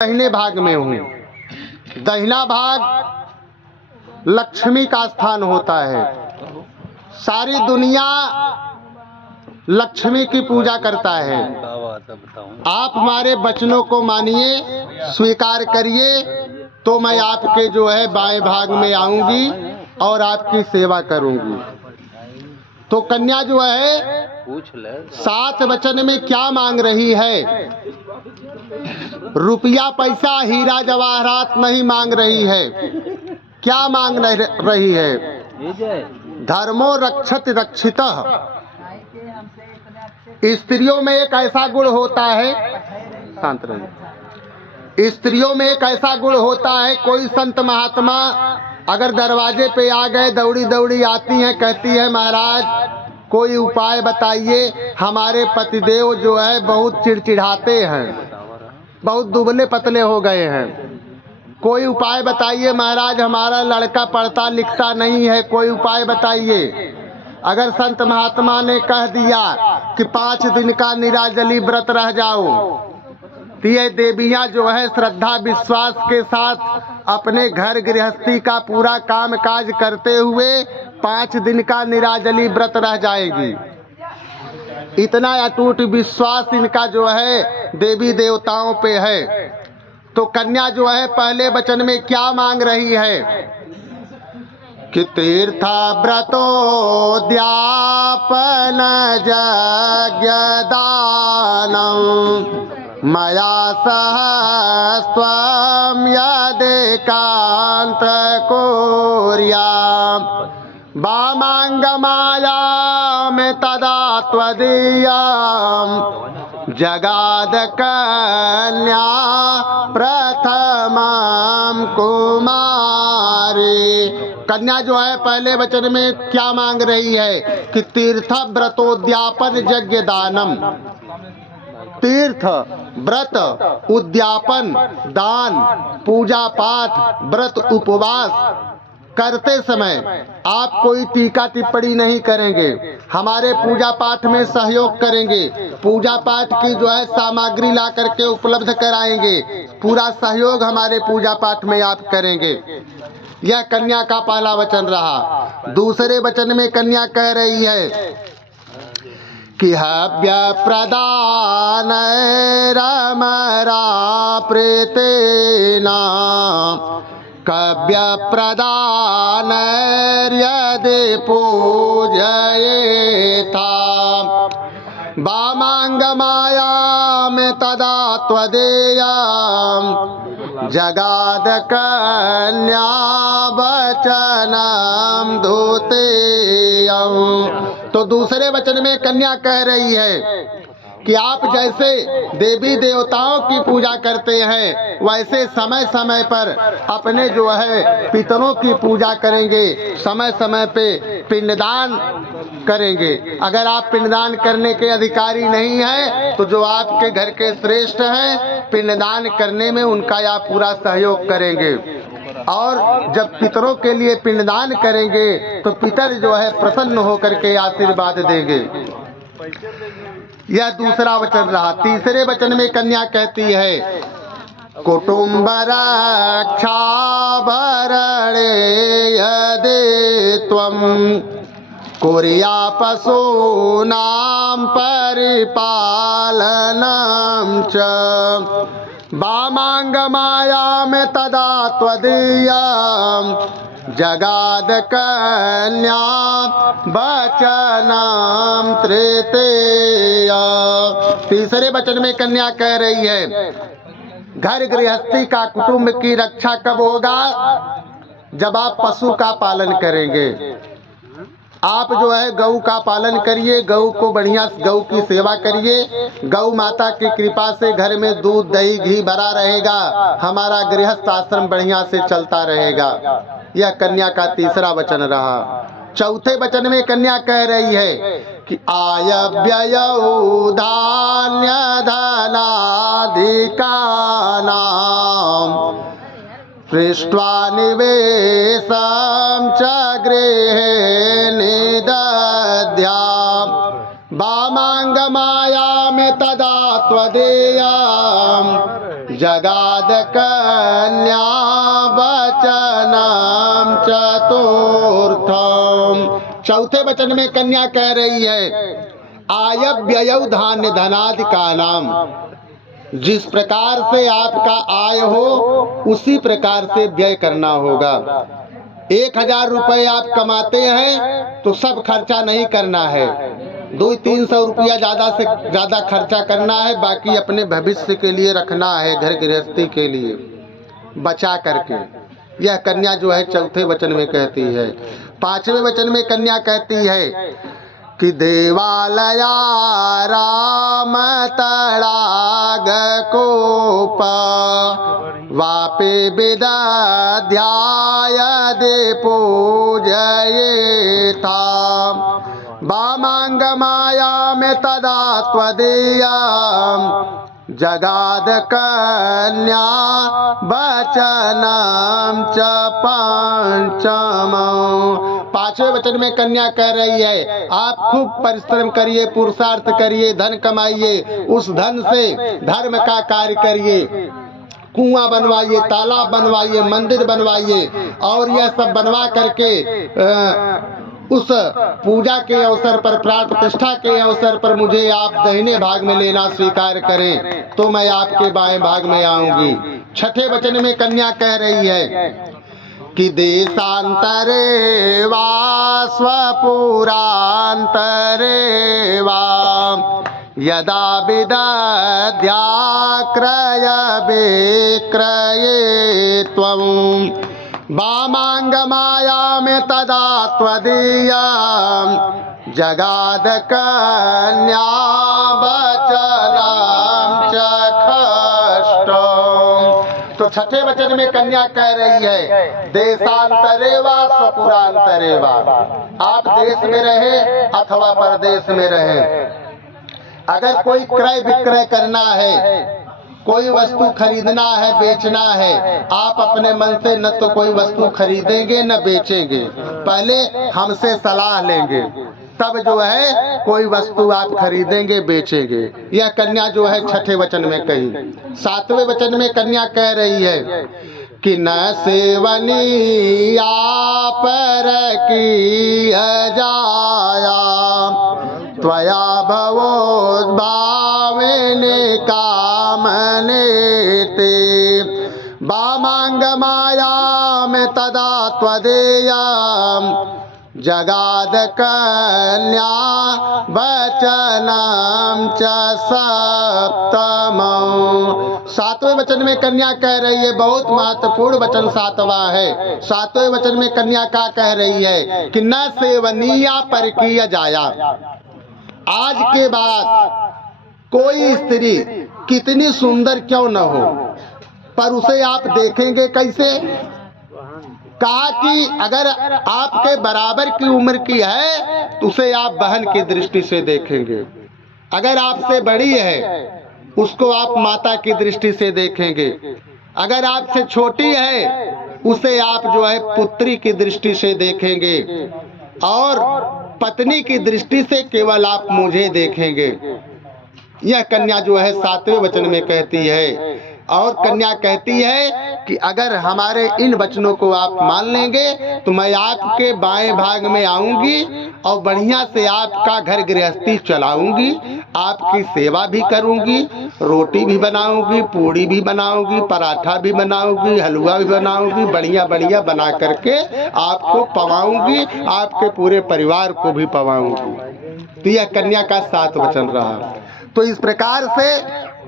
दाहिने भाग में हूँ। दाहिना भाग लक्ष्मी का स्थान होता है। सारी दुनिया लक्ष्मी की पूजा करता है। आप हमारे वचनों को मानिए, स्वीकार करिए, तो मैं आपके जो है बाएं भाग में आऊंगी और आपकी सेवा करूंगी। तो कन्या जो है सात वचन में क्या मांग रही है? रुपया पैसा हीरा जवाहरात नहीं मांग रही है। क्या मांग रही है? धर्मो रक्षत रक्षितः। स्त्रियों में एक ऐसा गुण होता है, शांत रहिए, स्त्रियों में एक ऐसा गुण होता है, कोई संत महात्मा अगर दरवाजे पे आ गए, दौड़ी दौड़ी आती हैं, कहती है महाराज कोई उपाय बताइए, हमारे पतिदेव जो है बहुत चिड़चिड़ाते हैं, बहुत दुबले पतले हो गए हैं, कोई उपाय बताइए महाराज, हमारा लड़का पढ़ता लिखता नहीं है, कोई उपाय बताइए। अगर संत महात्मा ने कह दिया कि 5 दिन का निराजली व्रत रह जाओ, तो ये देवियाँ जो है श्रद्धा विश्वास के साथ अपने घर गृहस्थी का पूरा काम काज करते हुए 5 दिन का निराजली व्रत रह जाएगी। इतना अटूट विश्वास इनका जो है देवी देवताओं पे है। तो कन्या जो है पहले वचन में क्या मांग रही है कि तीर्थ व्रतोद्यापन यज्ञ दानम मया सह स्वम यदेकांत कुर्याम वामांग माया में तदा त्वदीयम जगाद कन्या प्रथमाम कुमारी। कन्या जो है पहले वचन में क्या मांग रही है कि तीर्थ व्रतोद्यापन यज्ञ दानम। तीर्थ व्रत उद्यापन दान पूजा पाठ व्रत उपवास करते समय आप कोई टीका टिप्पणी नहीं करेंगे, हमारे पूजा पाठ में सहयोग करेंगे, पूजा पाठ की जो है सामग्री ला करके उपलब्ध कराएंगे, पूरा सहयोग हमारे पूजा पाठ में आप करेंगे। यह कन्या का पहला वचन रहा। दूसरे वचन में कन्या कह रही है कि हव्य प्रदान रमरा प्रीतेना कव्य प्रदान यदि पूजयेथा वामांग माया में तदा त्वदेयम जगाद कन्या वचनम धूतेयम। तो दूसरे वचन में कन्या कह रही है कि आप जैसे देवी देवताओं की पूजा करते हैं वैसे समय समय पर अपने जो है पितरों की पूजा करेंगे, समय समय पे पिंडदान करेंगे। अगर आप पिंडदान करने के अधिकारी नहीं हैं तो जो आपके घर के श्रेष्ठ हैं पिंडदान करने में उनका आप पूरा सहयोग करेंगे। और जब पितरों के लिए पिंडदान करेंगे तो पितर जो है प्रसन्न होकर के आशीर्वाद देंगे। यह दूसरा वचन रहा। तीसरे वचन में कन्या कहती है कुटुंब रक्षा भरणे यदि त्वं कुर्या पशूनां परिपालनं च वामांग माया में तदा त्वदीयं जगाद कन्या वचनम तृतीय। तीसरे वचन में कन्या कह रही है घर गृहस्थी का कुटुंब की रक्षा कब होगा? जब आप पशु का पालन करेंगे। आप जो है गौ का पालन करिए, गौ को बढ़िया गौ की सेवा करिए, गौ माता की कृपा से घर में दूध दही घी भरा रहेगा, हमारा गृहस्थ आश्रम बढ़िया से चलता रहेगा। यह कन्या का तीसरा वचन रहा। चौथे वचन में कन्या कह रही है कि आय व्यय धान्य धनाधिकानाम पृष्ट्वा निवेशं च गृहे निदध्याम् वामांग माया में तदा त्वदेयं जगाद जगाद कन्या वचनम चतुर्थम। चौथे वचन में कन्या कह रही है आय व्यय धान्य धनादि का नाम, जिस प्रकार से आपका आय हो उसी प्रकार से व्यय करना होगा। 1000 रुपए आप कमाते हैं तो सब खर्चा नहीं करना है, 200-300 रुपया ज़्यादा से ज़्यादा खर्चा करना है, बाकी अपने भविष्य के लिए रखना है, घर गृहस्थी के लिए बचा करके। यह कन्या जो है चौथे वचन में कहती है। 5वें वचन में कन्या कहती है कि देवालया राम तड़ाग कोप वापे विदध्याय दे पूजयेता वामांग माया में तदा त्वदीया जगाद कन्या वचनम च पंचमो। 5वें वचन में कन्या कह रही है आप खूब परिश्रम करिए, पुरुषार्थ करिए, धन कमाइए, उस धन से धर्म का कार्य करिए, कुआं बनवाइए, तालाब बनवाइए, मंदिर बनवाइए, और यह सब बनवा करके उस पूजा के अवसर पर, प्राण प्रतिष्ठा के अवसर पर मुझे आप दाहिने भाग में लेना स्वीकार करें तो मैं आपके बाएं भाग में आऊंगी। 6ठे वचन में कन्या कह रही है कि देशांतरे वा स्वपुरांतरे वा यदा विदध्या क्रय विक्रये त्वं वामांग माया में तदा त्वदीया जगाद कन्या वचनम च खष्टम। तो 6ठे वचन में कन्या कह रही है देशांतरे वा स्वपुरांतरे वा, आप देश में रहे अथवा परदेश में रहे, अगर कोई क्रय विक्रय करना है, कोई वस्तु खरीदना है, बेचना है, आप अपने मन से न तो कोई वस्तु खरीदेंगे न बेचेंगे, पहले हमसे सलाह लेंगे, तब जो है कोई वस्तु आप खरीदेंगे बेचेंगे। यह कन्या जो है 6ठे वचन में कही। 7वें वचन में कन्या कह रही है कि न सेवनी पर की जाया त्वया भवोद्भावेने कामने ते वामांग माया में तदा त्वदेया जगाद कन्या वचनम च सप्तमो। 7वें वचन में कन्या कह रही है, बहुत महत्वपूर्ण वचन 7वां है। 7वें वचन में कन्या का कह रही है कि न सेवनीया पर किया जाया, आज के बाद कोई स्त्री कितनी सुंदर क्यों न हो, पर उसे आप देखेंगे कैसे? कहा कि अगर आपके बराबर की उम्र की है तो उसे आप बहन की दृष्टि से देखेंगे, अगर आपसे बड़ी है उसको आप माता की दृष्टि से देखेंगे, अगर आपसे छोटी है उसे आप जो है पुत्री की दृष्टि से देखेंगे, और पत्नी की दृष्टि से केवल आप मुझे देखेंगे। यह कन्या जो है 7वें वचन में कहती है। और कन्या कहती है कि अगर हमारे इन वचनों को आप मान लेंगे तो मैं आपके बाएं भाग में आऊंगी और बढ़िया से आपका घर गृहस्थी चलाऊंगी, आपकी सेवा भी करूंगी, रोटी भी बनाऊंगी, पूड़ी भी बनाऊंगी, पराठा भी बनाऊंगी, हलवा भी बनाऊंगी, बढ़िया बढ़िया बना करके आपको पवाऊंगी, आपके पूरे परिवार को भी पवाऊंगी। तो यह कन्या का 7 वचन रहा। तो इस प्रकार से